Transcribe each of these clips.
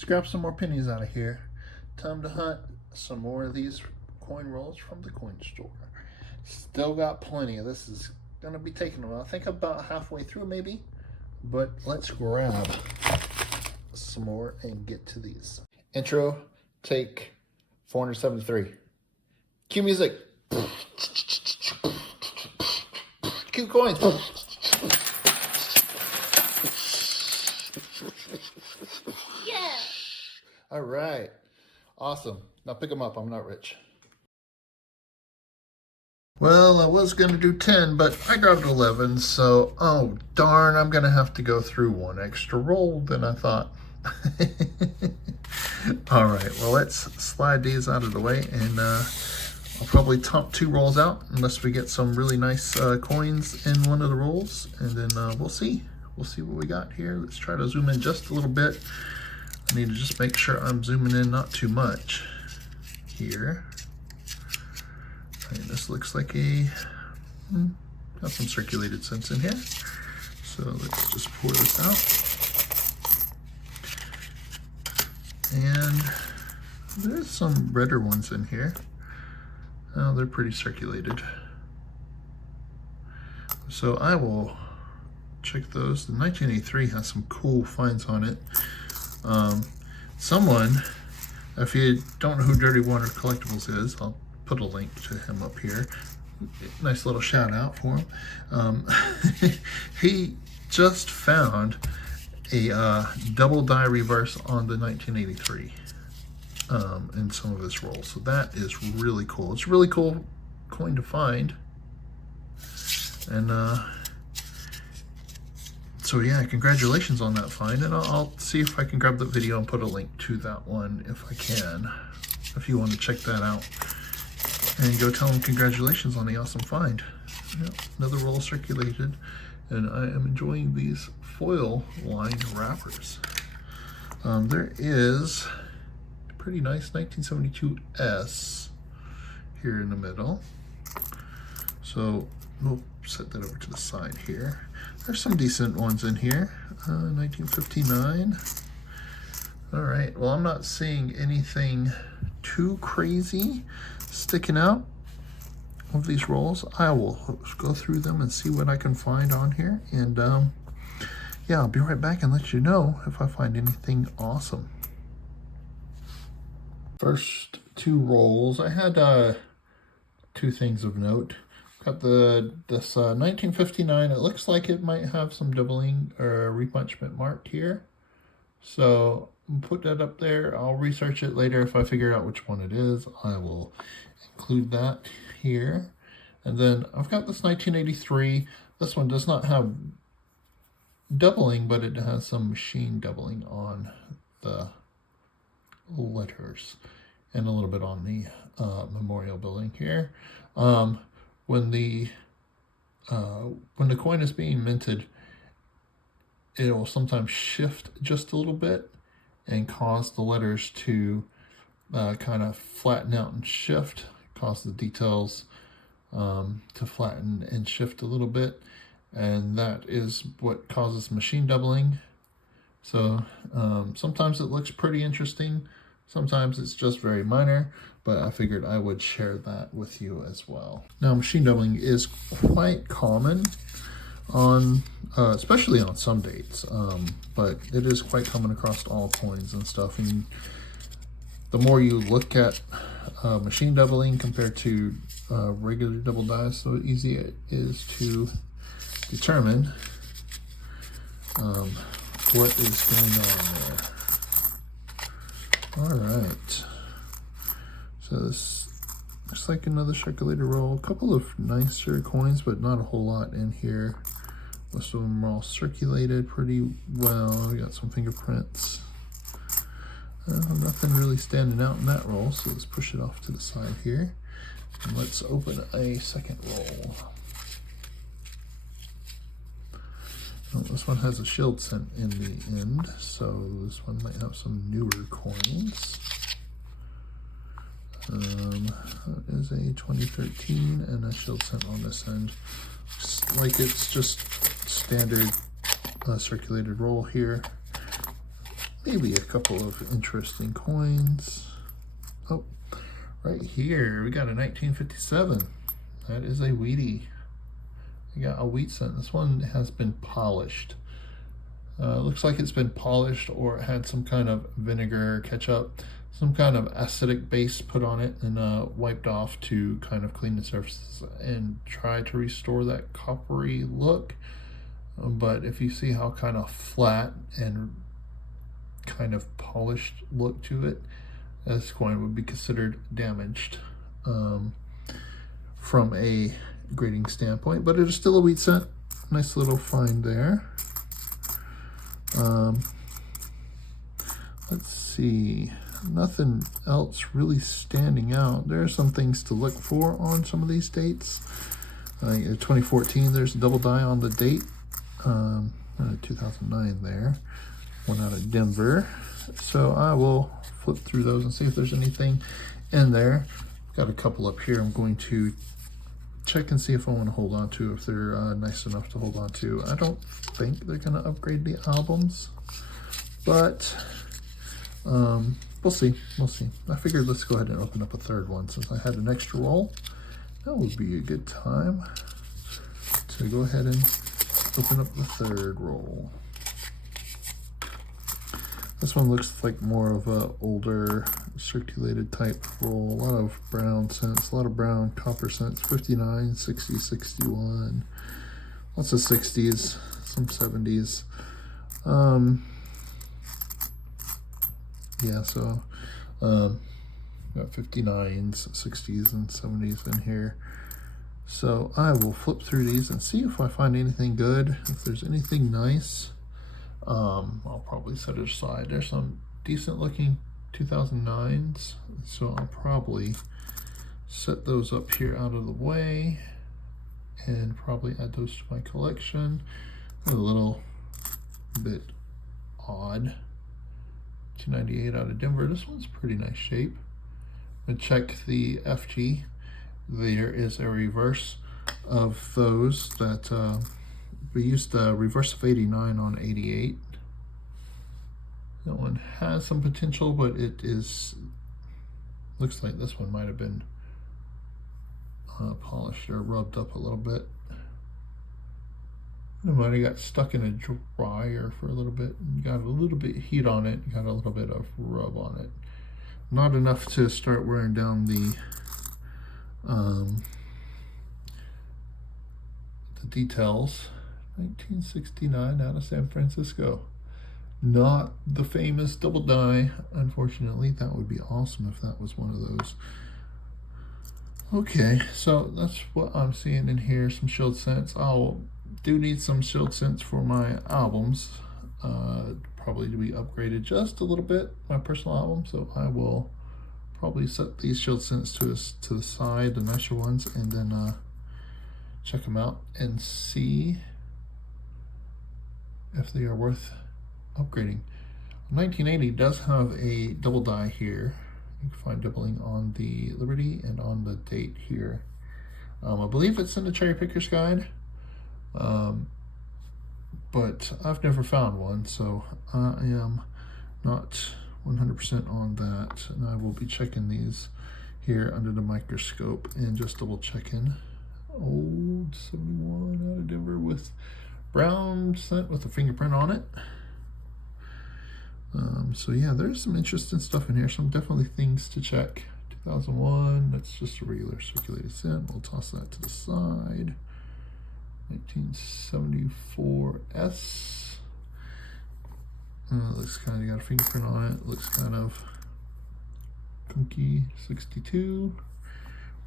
Let's grab some more pennies out of here. Time to hunt some more of these coin rolls from the coin store. Still got plenty. This is going to be taking a while. I think about halfway through maybe. But let's grab some more and get to these. Intro, take 473. Cue music. Cue coins. Yeah. All right. Awesome. Now pick them up. I'm not rich. Well, I was going to do 10, but I grabbed 11, so, oh, darn, I'm going to have to go through one extra roll than I thought. All right, well, let's slide these out of the way, and I'll probably top 2 rolls out unless we get some really nice coins in one of the rolls, and then we'll see. We'll see what we got here. Let's try to zoom in just a little bit. I need to just make sure I'm zooming in not too much here. Okay, this looks like a, got some circulated cents in here. So let's just pour this out. And there's some redder ones in here. Oh, they're pretty circulated. So I will check those. The 1983 has some cool finds on it. Someone, if you don't know who Dirty Water Collectibles is, I'll put a link to him up here. Nice little shout out for him. He just found a double die reverse on the 1983 in some of his rolls. So that is really cool. It's a really cool coin to find. And so yeah, congratulations on that find. And I'll see if I can grab the video and put a link to that one if I can, if you want to check that out. And go tell them congratulations on the awesome find. Yep, another roll circulated, and I am enjoying these foil lined wrappers. There is a pretty nice 1972 S here in the middle. So we'll set that over to the side here. There's some decent ones in here. 1959. All right, well, I'm not seeing anything too crazy sticking out of these rolls. I will go through them and see what I can find on here, and yeah, I'll be right back and let you know if I find anything awesome. First 2 rolls, I had 2 things of note. Got this 1959. It looks like it might have some doubling or repunchment marked here, so put that up there. I'll research it later. If I figure out which one it is, I will include that here. And then I've got this 1983. This one does not have doubling, but it has some machine doubling on the letters and a little bit on the memorial building here. When the coin is being minted, it will sometimes shift just a little bit and cause the letters to kind of flatten out and shift, cause the details to flatten and shift a little bit, and that is what causes machine doubling. So sometimes it looks pretty interesting, sometimes it's just very minor, but I figured I would share that with you as well. Now, machine doubling is quite common on especially on some dates, but it is quite common across all coins and stuff. And the more you look at machine doubling compared to regular double dies, so easy it is to determine what is going on there. All right, so this looks like another circulator roll. A couple of nicer coins, but not a whole lot in here. Most of them are all circulated pretty well. We got some fingerprints. Nothing really standing out in that roll, so let's push it off to the side here. And let's open a second roll. Oh, this one has a shield cent in the end, so this one might have some newer coins. That is a 2013 and a shield cent on this end. Looks like it's just standard circulated roll here. maybe a couple of interesting coins. Oh, right here, we got a 1957. That is a Wheatie. We got a wheat cent. This one has been polished. Looks like it's been polished or it had some kind of vinegar, ketchup, some kind of acidic base put on it and wiped off to kind of clean the surfaces and try to restore that coppery look. But if you see how kind of flat and kind of polished look to it, this coin would be considered damaged from a grading standpoint, but it is still a wheat cent. Nice little find there. Let's see, nothing else really standing out. There are some things to look for on some of these dates. 2014, there's a double die on the date. 2009 there, one out of Denver. So I will flip through those and see if there's anything in there. Got a couple up here I'm going to check and see if I want to hold on to, if they're nice enough to hold on to. I don't think they're going to upgrade the albums, but we'll see. We'll see. I figured let's go ahead and open up a third one since I had an extra roll. That would be a good time to go ahead and open up the third roll. This one looks like more of a older circulated type roll. A lot of brown cents, a lot of brown copper cents, 59, 60, 61. Lots of 60s, some 70s. Yeah, so got 59s, 60s, and 70s in here. So I will flip through these and see if I find anything good. If there's anything nice, I'll probably set it aside. There's some decent looking 2009s, so I'll probably set those up here out of the way and probably add those to my collection. A little bit odd. 298 out of Denver. This one's pretty nice shape. And check the FG. There is a reverse of those that we used the reverse of 89 on 88. That one has some potential, but it is, looks like this one might have been polished or rubbed up a little bit. It might have got stuck in a dryer for a little bit and got a little bit of heat on it, got a little bit of rub on it. Not enough to start wearing down the details. 1969 out of San Francisco. Not the famous double die, unfortunately. That would be awesome if that was one of those. Okay, so that's what I'm seeing in here. Some shield cents. I'll do need some shield cents for my albums. Probably to be upgraded just a little bit, my personal album. So I will probably set these shield cents to the side, the nicer ones, and then check them out and see if they are worth upgrading. 1980 does have a double die here. You can find doubling on the Liberty and on the date here. I believe it's in the Cherry Picker's Guide, but I've never found one, so I am not 100% on that, and I will be checking these here under the microscope and just double checking. Old 71 out of Denver with brown cent with a fingerprint on it. So yeah, there's some interesting stuff in here, some definitely things to check. 2001, that's just a regular circulated cent. We'll toss that to the side. 1974S. Looks kind of got a fingerprint on it. Looks kind of funky. 62.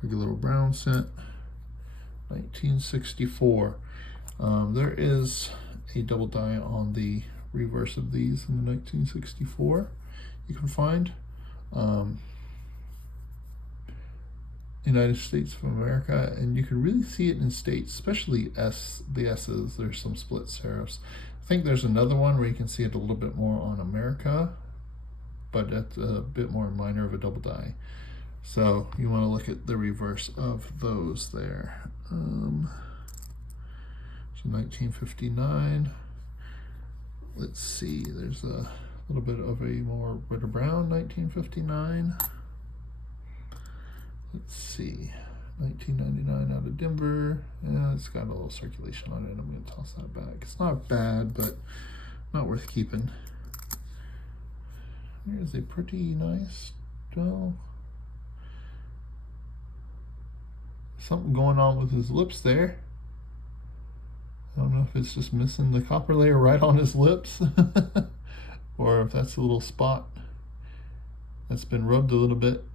Regular little brown cent. 1964. There is a double die on the reverse of these in the 1964 you can find. United States of America, and you can really see it in states, especially the S's. There's some split serifs. I think there's another one where you can see it a little bit more on America, but that's a bit more minor of a double die. So you want to look at the reverse of those there. So 1959. Let's see, there's a A little bit of a more red or brown 1959. Let's see, 1999 out of Denver. Yeah, it's got a little circulation on it. I'm going to toss that back. It's not bad, but not worth keeping. Here's a pretty nice, well, something going on with his lips there. I don't know if it's just missing the copper layer right on his lips or if that's a little spot that's been rubbed a little bit.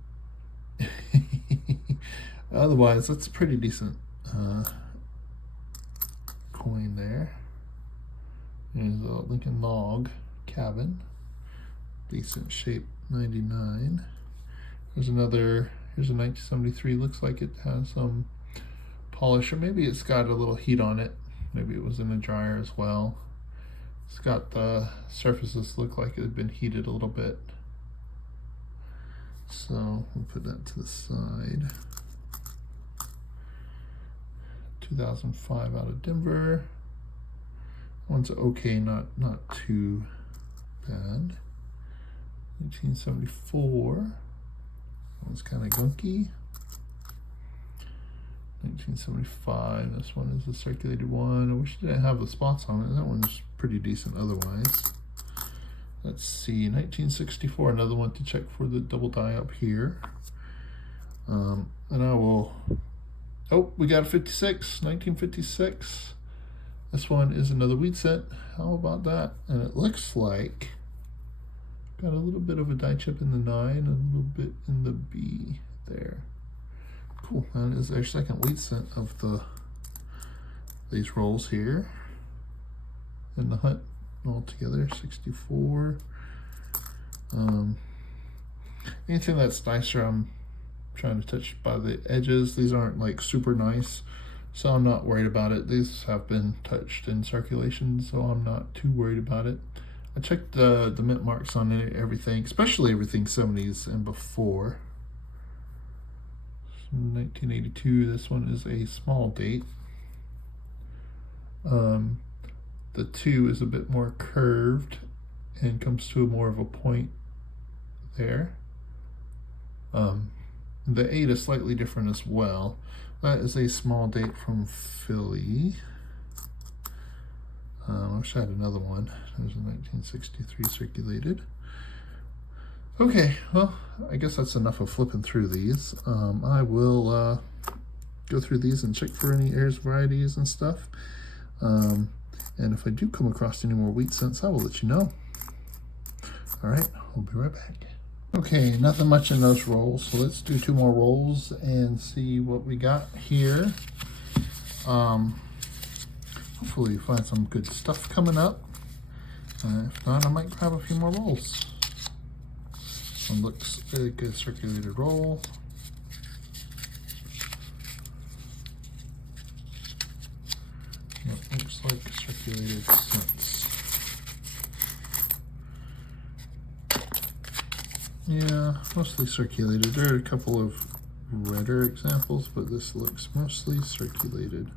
Otherwise, that's a pretty decent coin there. There's a Lincoln Log Cabin. Decent shape, 99. There's another, here's a 1973. Looks like it has some polish, or maybe it's got a little heat on it. Maybe it was in a dryer as well. It's got the surfaces look like it had been heated a little bit. So we'll put that to the side. 2005 out of Denver. One's okay, not too bad. 1974. One's kind of gunky. 1975. This one is a circulated one. I wish it didn't have the spots on it. That one's pretty decent otherwise. Let's see, 1964. Another one to check for the double die up here. And I will. Oh, we got a 56. 1956. This one is another wheat cent. How about that? And it looks like got a little bit of a die chip in the 9, and a little bit in the B there. Cool. That is our second wheat cent of these rolls here in the hunt altogether. 64. Anything that's nicer, I'm trying to touch by the edges. These aren't like super nice, so I'm not worried about it. These have been touched in circulation, so I'm not too worried about it. I checked the mint marks on everything, especially everything 70s and before. 1982, this one is a small date. The 2 is a bit more curved and comes to more of a point there. The 8 is slightly different as well. That is a small date from Philly. I wish I had another one. There's a 1963 circulated. Okay, well, I guess that's enough of flipping through these. I will go through these and check for any Ayers varieties and stuff. And if I do come across any more wheat cents, I will let you know. All right, we'll be right back. Okay, nothing much in those rolls, so let's do 2 more rolls and see what we got here. Hopefully we find some good stuff coming up. If not, I might grab a few more rolls. One looks like a circulated roll. It looks like circulated cents. Yeah, mostly circulated. There are a couple of redder examples, but this looks mostly circulated.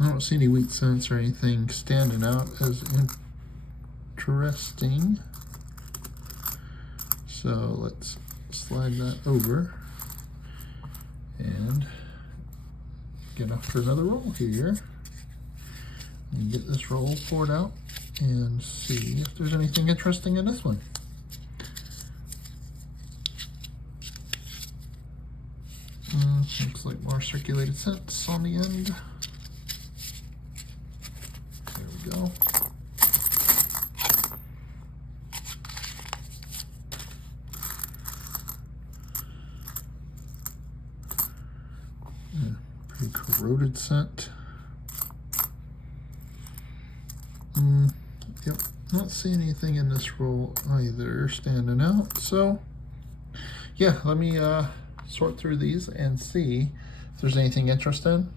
I don't see any wheat cents or anything standing out as interesting. So let's slide that over and get after another roll here. And get this roll poured out and see if there's anything interesting in this one. Looks like more circulated cents on the end. There we go. Yeah, pretty corroded cent. Yep, not seeing anything in this roll either standing out. So yeah, let me sort through these and see if there's anything interesting.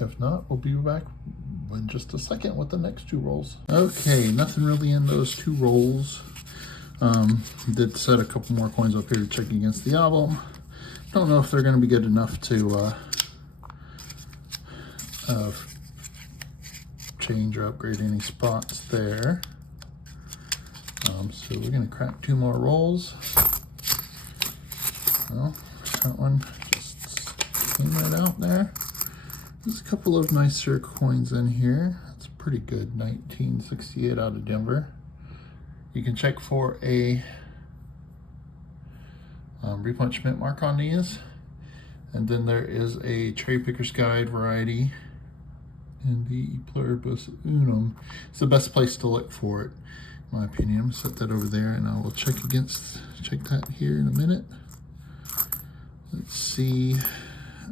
If not, we'll be back in just a second with the next 2 rolls. Okay, nothing really in those 2 rolls. Did set a couple more coins up here to check against the album. Don't know if they're going to be good enough to change or upgrade any spots there. So we're going to crack 2 more rolls. Well, that one just came right out there. There's a couple of nicer coins in here. That's pretty good. 1968 out of Denver. You can check for a replenishment mark on these. And then there is a Cherry Picker's Guide variety in the Pluribus Unum. It's the best place to look for it, in my opinion. I'm gonna set that over there, and I will check that here in a minute. Let's see.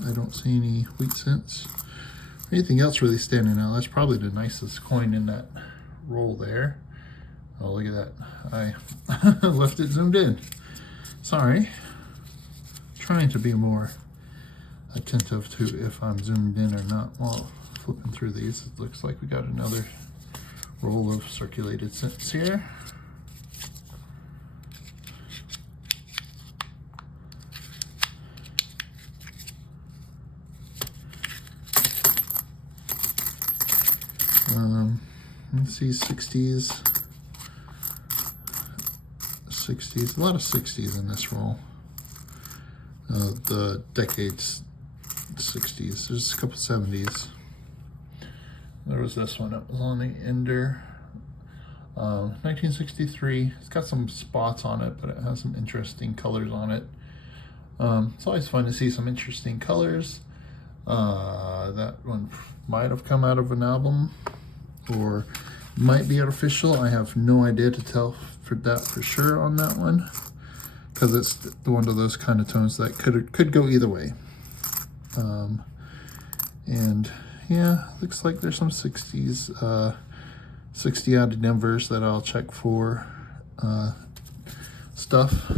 I don't see any wheat cents or anything else really standing out. That's probably the nicest coin in that roll there. Oh, look at that. I left it zoomed in. Sorry. Trying to be more attentive to if I'm zoomed in or not while flipping through these. It looks like we got another roll of circulated cents here. Let's see, 60s, a lot of 60s in this roll. The decades 60s. There's a couple 70s. There was this one that was on the ender. 1963. It's got some spots on it, but it has some interesting colors on it. It's always fun to see some interesting colors. That one might have come out of an album or might be artificial. I have no idea to tell for sure on that one, because it's one of those kind of tones that could go either way. And yeah, looks like there's some 60s, 60 out of Denver's that I'll check for stuff.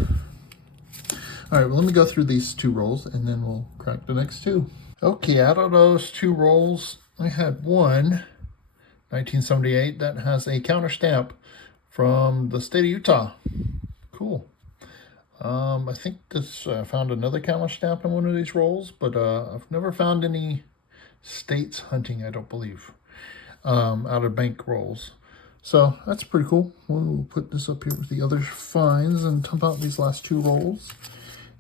All right, well, let me go through these 2 rolls and then we'll crack the next 2. Okay, out of those 2 rolls, I had one 1978 that has a counter stamp from the state of Utah. Cool. I think this I found another counter stamp in one of these rolls, but I've never found any states hunting, I don't believe, out of bank rolls. So that's pretty cool. We'll put this up here with the other finds and dump out these last 2 rolls.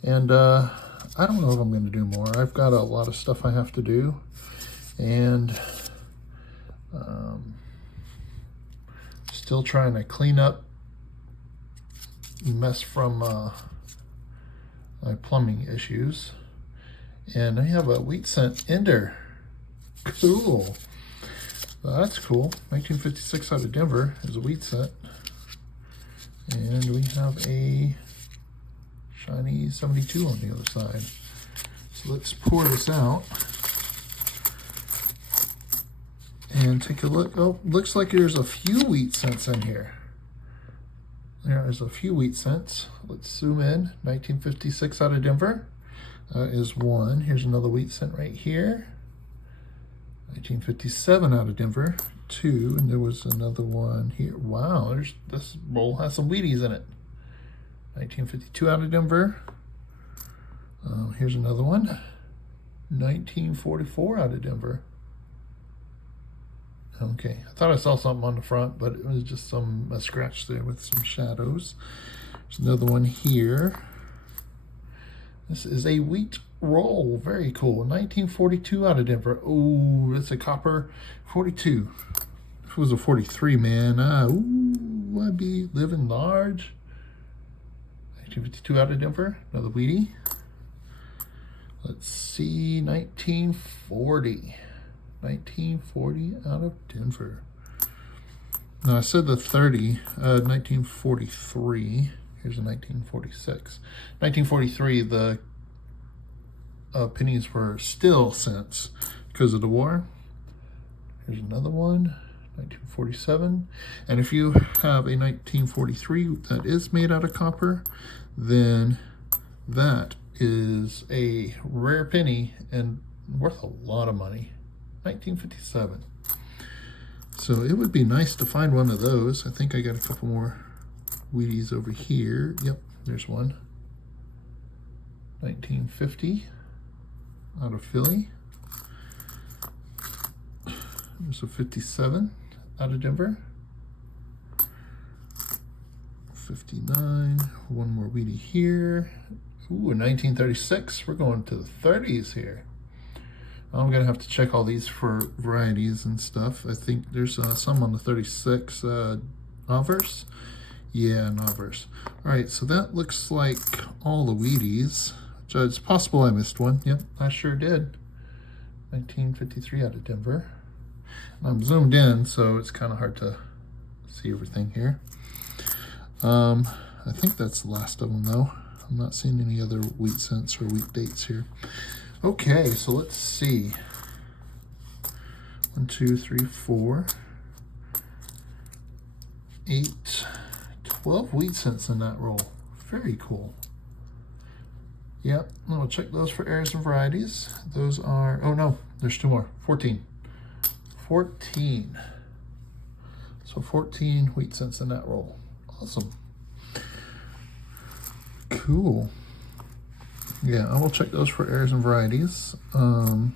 And I don't know if I'm going to do more. I've got a lot of stuff I have to do, and still trying to clean up mess from my plumbing issues. And I have a wheat cent ender. Cool. Well, that's cool. 1956 out of Denver is a wheat cent. And we have a shiny 72 on the other side. So let's pour this out and take a look. Oh, looks like there's a few wheat cents in here. There's a few wheat cents. Let's zoom in. 1956 out of Denver is one. Here's another wheat cent right here. 1957 out of Denver, 2, and there was another one here. Wow, this roll has some Wheaties in it. 1952 out of Denver. Here's another one. 1944 out of Denver. Okay, I thought I saw something on the front, but it was just a scratch there with some shadows. There's another one here. This is a wheat roll. Very cool. 1942 out of Denver. Oh, that's a copper 42. If it was a 43, man, I'd be living large. 1952 out of Denver. Another Wheatie. Let's see, 1940. 1940 out of Denver. Now I said the 30, 1943. Here's a 1946. 1943, the pennies were still cents because of the war. Here's another one, 1947. And if you have a 1943 that is made out of copper, then that is a rare penny and worth a lot of money. 1957. So it would be nice to find one of those. I think I got a couple more Wheaties over here. Yep, there's one. 1950 out of Philly. There's a 57 out of Denver. 59, one more Wheatie here. Ooh, a 1936. We're going to the 30s here. I'm gonna have to check all these for varieties and stuff. I think there's some on the 36 Novers. Yeah, Novers. All right, so that looks like all the Wheaties. It's possible I missed one. Yep, I sure did. 1953 out of Denver. I'm zoomed in, so it's kind of hard to see everything here. I think that's the last of them, though. I'm not seeing any other wheat cents or wheat dates here. Okay, so let's see. 1, 2, 3, 4, 8, 12 wheat cents in that roll. Very cool. Yep, I'm gonna check those for errors and varieties. Those are, oh no, there's 2 more. 14. 14. So 14 wheat cents in that roll. Awesome. Cool. Yeah, I will check those for errors and varieties. I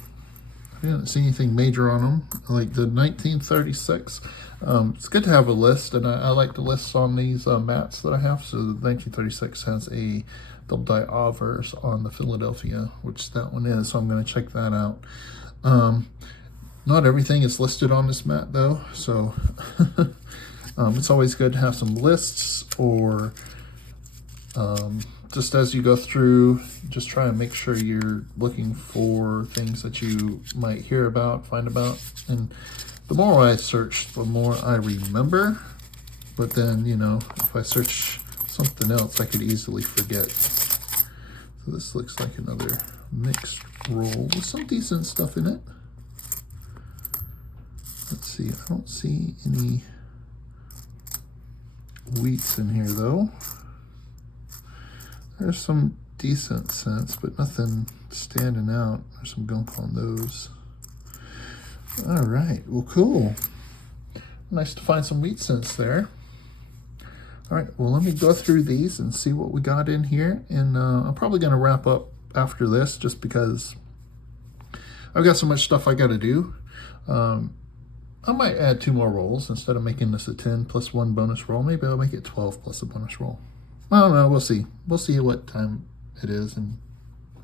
didn't see anything major on them. Like the 1936. It's good to have a list, and I like the lists on these mats that I have. So the 1936 has a double die Avers on the Philadelphia, which that one is. So I'm going to check that out. Not everything is listed on this mat though, so it's always good to have some lists, or just as you go through, just try and make sure you're looking for things that you might hear about, find about. And the more I search, the more I remember. But then, you know, if I search something else, I could easily forget. So this looks like another mixed roll with some decent stuff in it. Let's see, I don't see any wheats in here though. There's some decent cents, but nothing standing out. There's some gunk on those. All right, well, cool. Nice to find some wheat cents there. All right, well, let me go through these and see what we got in here. And I'm probably gonna wrap up after this just because I've got so much stuff I gotta do. I might add 2 more rolls instead of making this a 10 plus 1 bonus roll. Maybe I'll make it 12 plus a bonus roll. I don't know, we'll see. We'll see what time it is and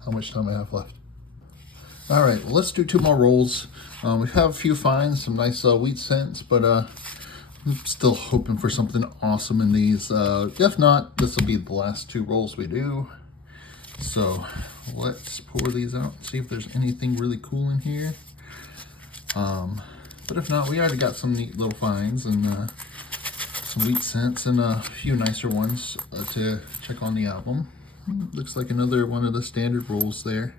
how much time I have left. All right, well, let's do 2 more rolls. We have a few finds, some nice wheat cents, but I'm still hoping for something awesome in these. If not, this will be the last 2 rolls we do. So let's pour these out and see if there's anything really cool in here. But if not, we already got some neat little finds and some wheat cents and a few nicer ones to check on the album. Looks like another one of the standard rolls there.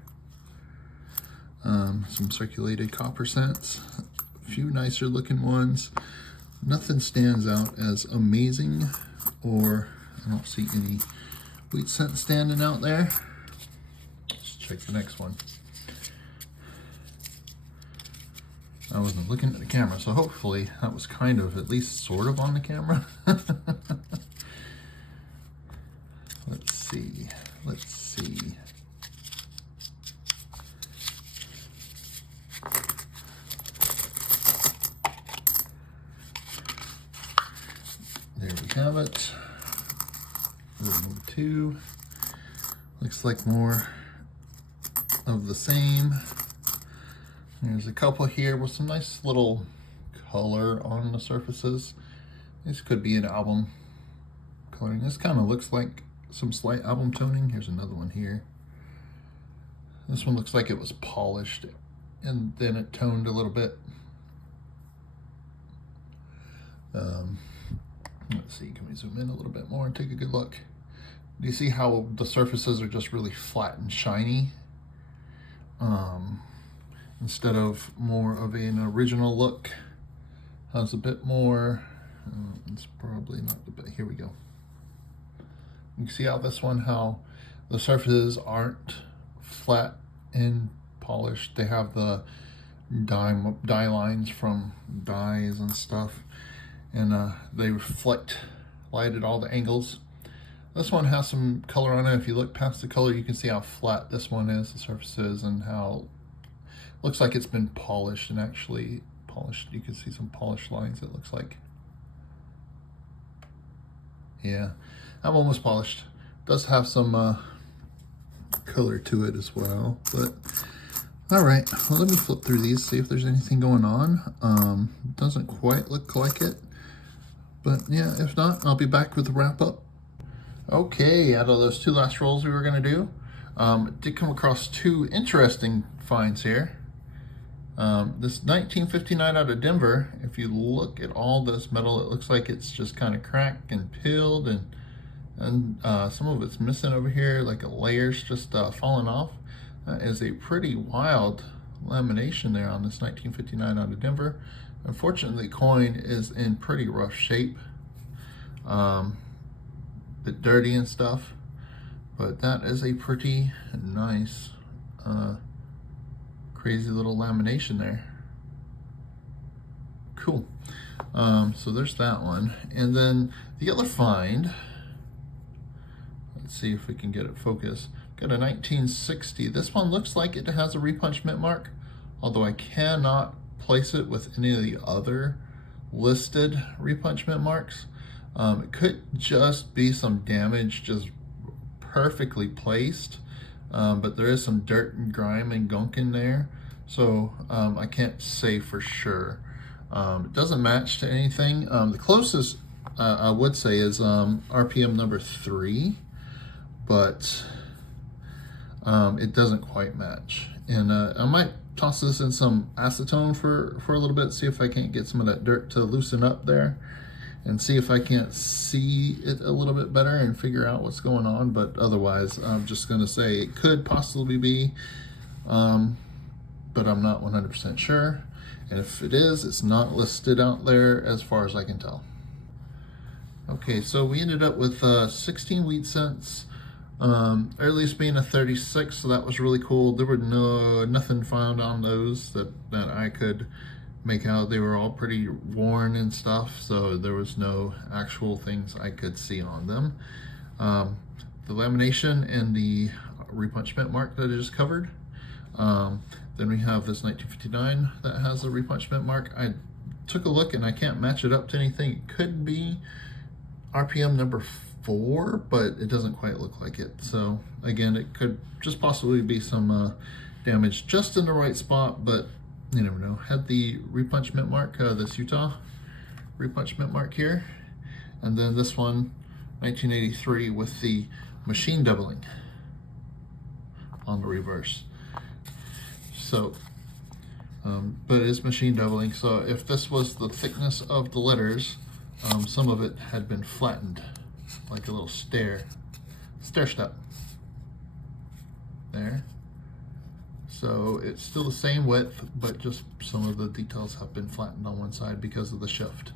Some circulated copper cents, a few nicer looking ones. Nothing stands out as amazing, or I don't see any wheat cents standing out there. Let's check the next one. I wasn't looking at the camera, so hopefully that was kind of at least sort of on the camera. Let's see. Let's see. There we have it. Number 2. Looks like more of the same. There's a couple here with some nice little color on the surfaces. This could be an album coloring. This kind of looks like some slight album toning. Here's another one here. This one looks like it was polished and then it toned a little bit. Let's see, can we zoom in a little bit more and take a good look? Do you see how the surfaces are just really flat and shiny? Instead of more of an original look, has a bit more, it's probably not the bit, here we go. You can see how this one, how the surfaces aren't flat and polished. They have the dye lines from dyes and stuff, and they reflect light at all the angles. This one has some color on it. If you look past the color, you can see how flat this one is, the surface is, and how looks like it's been polished and actually polished. You can see some polished lines, it looks like. Yeah, that one was polished. Does have some color to it as well, but all right, well, let me flip through these, see if there's anything going on. Doesn't quite look like it, but yeah, if not, I'll be back with the wrap up. Okay, out of those two last rolls we were gonna do, did come across two interesting finds here. This 1959 out of Denver, if you look at all this metal, it looks like it's just kind of cracked and peeled, and some of it's missing over here, like a layer's just falling off. That is a pretty wild lamination there on this 1959 out of Denver. Unfortunately, the coin is in pretty rough shape, bit dirty and stuff, but that is a pretty nice crazy little lamination there. Cool. So there's that one, and then the other find, let's see if we can get it focused. Got a 1960. This one looks like it has a repunch mint mark, although I cannot place it with any of the other listed repunch mint marks. It could just be some damage, just perfectly placed, but there is some dirt and grime and gunk in there, so I can't say for sure. It doesn't match to anything. The closest I would say is RPM number 3, but it doesn't quite match. And I might toss this in some acetone for a little bit, see if I can't get some of that dirt to loosen up there, and see if I can't see it a little bit better and figure out what's going on. But otherwise, I'm just gonna say it could possibly be, but I'm not 100% sure. And if it is, it's not listed out there as far as I can tell. Okay, so we ended up with 16 wheat cents, earliest being a 36, so that was really cool. There were nothing found on those that I could make out. They were all pretty worn and stuff, so there was no actual things I could see on them. The lamination and the repunch mint mark that I just covered. Then we have this 1959 that has a repunch mint mark. I took a look and I can't match it up to anything. It could be RPM number 4, but it doesn't quite look like it. So again, it could just possibly be some damage just in the right spot, but you never know. Had the repunch mint mark, this Utah repunch mint mark here, and then this one 1983 with the machine doubling on the reverse. So but it is machine doubling, so if this was the thickness of the letters, some of it had been flattened like a little stair step there. So it's still the same width, but just some of the details have been flattened on one side because of the shift.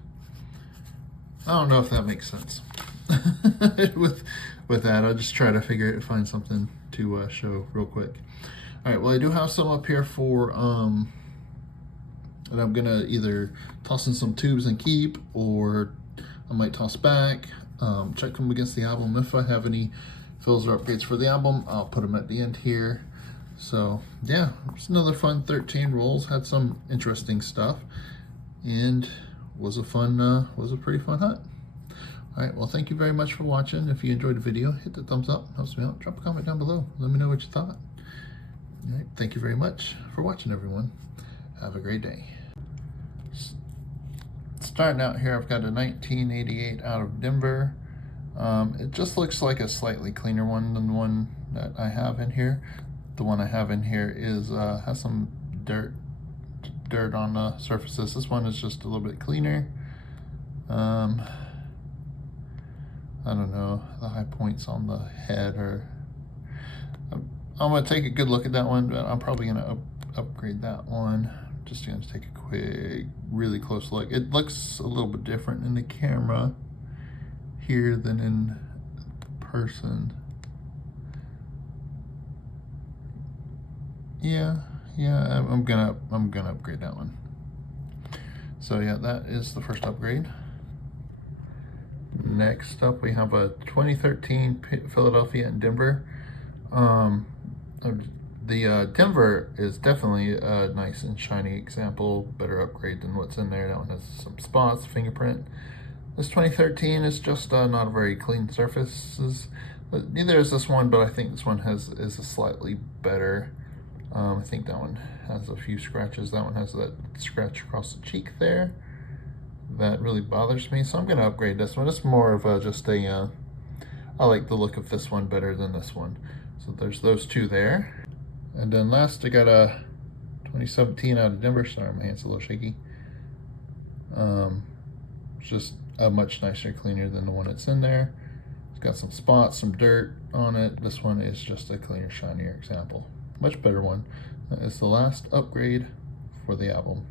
I don't know if that makes sense. with that, I'll just try to find something to show real quick. All right, well, I do have some up here for that I'm gonna either toss in some tubes and keep, or I might toss back. Check them against the album. If I have any fills or upgrades for the album, I'll put them at the end here. So yeah, it's another fun 13 rolls. Had some interesting stuff, and was a pretty fun hunt. All right, well, thank you very much for watching. If you enjoyed the video, hit the thumbs up, helps me out. Drop a comment down below. Let me know what you thought. All right, thank you very much for watching, everyone. Have a great day. Starting out here, I've got a 1988 out of Denver. It just looks like a slightly cleaner one than the one that I have in here. The one I have in here is has some dirt on the surfaces. This one is just a little bit cleaner. I don't know, the high points on the head are. I'm gonna take a good look at that one, but I'm probably gonna upgrade that one. Just gonna take a quick, really close look. It looks a little bit different in the camera here than in person. Yeah, I'm gonna upgrade that one. So yeah, that is the first upgrade. Next up, we have a 2013 Philadelphia and Denver. The Denver is definitely a nice and shiny example, better upgrade than what's in there. That one has some spots, fingerprint. This 2013 is just not a very clean surfaces. Neither is this one, but I think this one is a slightly better. I think that one has a few scratches. That one has that scratch across the cheek there. That really bothers me, so I'm going to upgrade this one. It's more of just a, I like the look of this one better than this one. So there's those two there. And then last, I got a 2017 out of Denver. Sorry, my hand's a little shaky. It's just a much nicer, cleaner than the one that's in there. It's got some spots, some dirt on it. This one is just a cleaner, shinier example. Much better one. That is the last upgrade for the album.